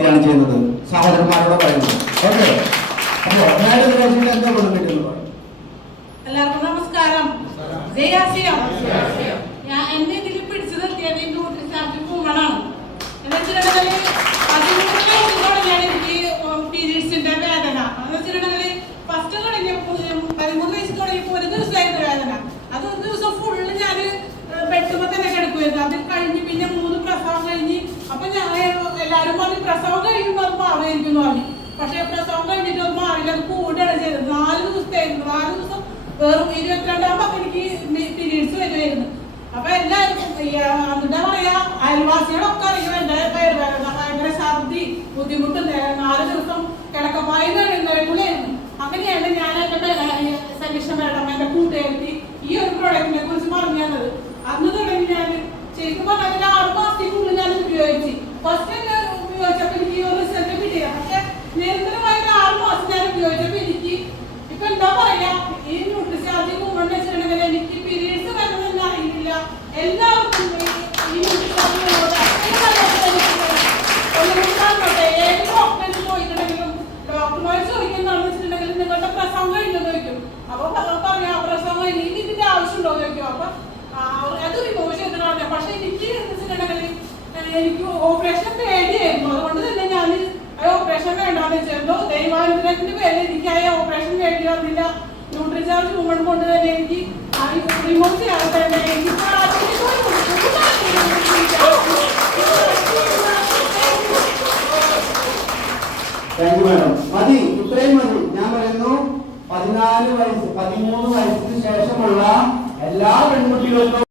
പ്രവൃത്തിയാണ് ചെയ്യുന്നത്. സഹോദരന്മാരോട് പറയുന്നത്. ഓക്കെ, അപ്പോ എന്താ കൊടുത്തിട്ടുള്ളത്? എല്ലാവർക്കും നമസ്കാരം. ഞാൻ എന്നെ ഇതിൽ പിടിച്ചു നിർത്തിയത് ന്യൂട്രിചാർജ് പൂമണാണ്. എന്ന് വെച്ചിട്ടുണ്ടെങ്കിൽ 13 വയസ്സിലാണ് ഞാൻ എനിക്ക് പീരീഡ്സിന്റെ വേദന. എന്ന് വെച്ചിട്ടുണ്ടെങ്കിൽ ഫസ്റ്റ് തുടങ്ങിയപ്പോൾ 13 വയസ്സ് തുടങ്ങിയപ്പോൾ ഒരു ദിവസമായിരുന്നു വേദന. അത് ഒരു ദിവസം ഫുള്ള് ഞാൻ ബെഡ്റൂമിൽ തന്നെ കിടക്കുമായിരുന്നു. അത് കഴിഞ്ഞ് പിന്നെ 3 പ്രസവം കഴിഞ്ഞ് അപ്പൊ ഞാൻ എല്ലാവരും പറഞ്ഞു പ്രസവം കഴിയുമ്പോൾ അത് മാറിയിരിക്കുന്നു പറഞ്ഞു. പക്ഷെ പ്രസവം കഴിഞ്ഞിട്ട് അത് മാറില്ല, അത് കൂടുകയാണ് ചെയ്തത്. 4 ദിവസത്തായിരുന്നു. 4 ദിവസം വെറും 22 എനിക്ക് പീരീഡ്സ് വരുമായിരുന്നു. അപ്പൊ എല്ലാവരും എന്താ പറയാ, അയൽവാസികളൊക്കെ അറിയും എന്റെ വയറുവേദന, ഭയങ്കര ഛർദി, ബുദ്ധിമുട്ട്, 4 ദിവസം കിടക്കപ്പായിരുന്നു. അങ്ങനെയാണ് ഞാൻ എന്റെ സജഷൻ മേഡം എന്റെ കൂട്ടുകാർക്ക് ഈ ഒരു പ്രോഡക്റ്റിനെ കുറിച്ച് പറഞ്ഞു തന്നത്. അന്ന് തുടങ്ങി ഞാൻ ശരിക്കും പറഞ്ഞാൽ 6 മാസത്തിനുള്ളിൽ ഞാൻ ഉപയോഗിച്ച്. ഫസ്റ്റ് ഞാൻ ഉപയോഗിച്ചപ്പോൾ എനിക്ക് ഈ ഒരു റിസൾട്ട് കിട്ടിയില്ല. പക്ഷെ നിരന്തരമായി 6 മാസം ഞാൻ ഉപയോഗിച്ചപ്പോൾ എനിക്ക് ഇപ്പൊ എന്താ പറയാ, ഈ ന്യൂട്രിചാർജ് മൂവ്മെന്റ് വെച്ചിട്ടുണ്ടെങ്കിൽ എനിക്ക് പീരീഡ്സ് വരുന്നതെന്ന് അറിയില്ല. എല്ലാവർക്കും ഈ ന്യൂട്രിചാർജ് ഏത് ഡോക്ടറിന് പോയിട്ടുണ്ടെങ്കിലും ഡോക്ടർമാർ ചോദിക്കുന്നതാണെന്ന് വെച്ചിട്ടുണ്ടെങ്കിൽ നിങ്ങളുടെ പ്രസവം കഴിഞ്ഞെന്ന് ചോദിക്കും. അപ്പൊ പറയാ പ്രസവം കഴിഞ്ഞ് ഇതിന്റെ ആവശ്യമുണ്ടോ എന്ന് ചോദിക്കും. അപ്പൊ അത് റിമൂവ് ചെയ്തിട്ടാണ്. പക്ഷെ എനിക്ക് വെച്ചിട്ടുണ്ടെങ്കിൽ എനിക്ക് ഓപ്പറേഷൻ പേടിയായിരുന്നു. അതുകൊണ്ട് തന്നെ ഞാൻ ഓപ്പറേഷൻ വേണ്ടാന്ന് വെച്ചിരുന്നു. ദൈവാനുഗ്രഹത്തിന്റെ പേരിൽ എനിക്ക് ആ ഓപ്പറേഷൻ വേണ്ടി വന്നില്ല. ന്യൂട്രിചാർജ് മൂവ്മെന്റ് കൊണ്ട് തന്നെ എനിക്ക് റിമൂവ് ചെയ്യാതെ തന്നെ എനിക്ക് മതി, ഇത്രയും മതി. ഞാൻ പറയുന്നു 14 വയസ്സ് 13 വയസ്സിന് ശേഷമുള്ള എല്ലാ പെൺകുട്ടികൾക്കും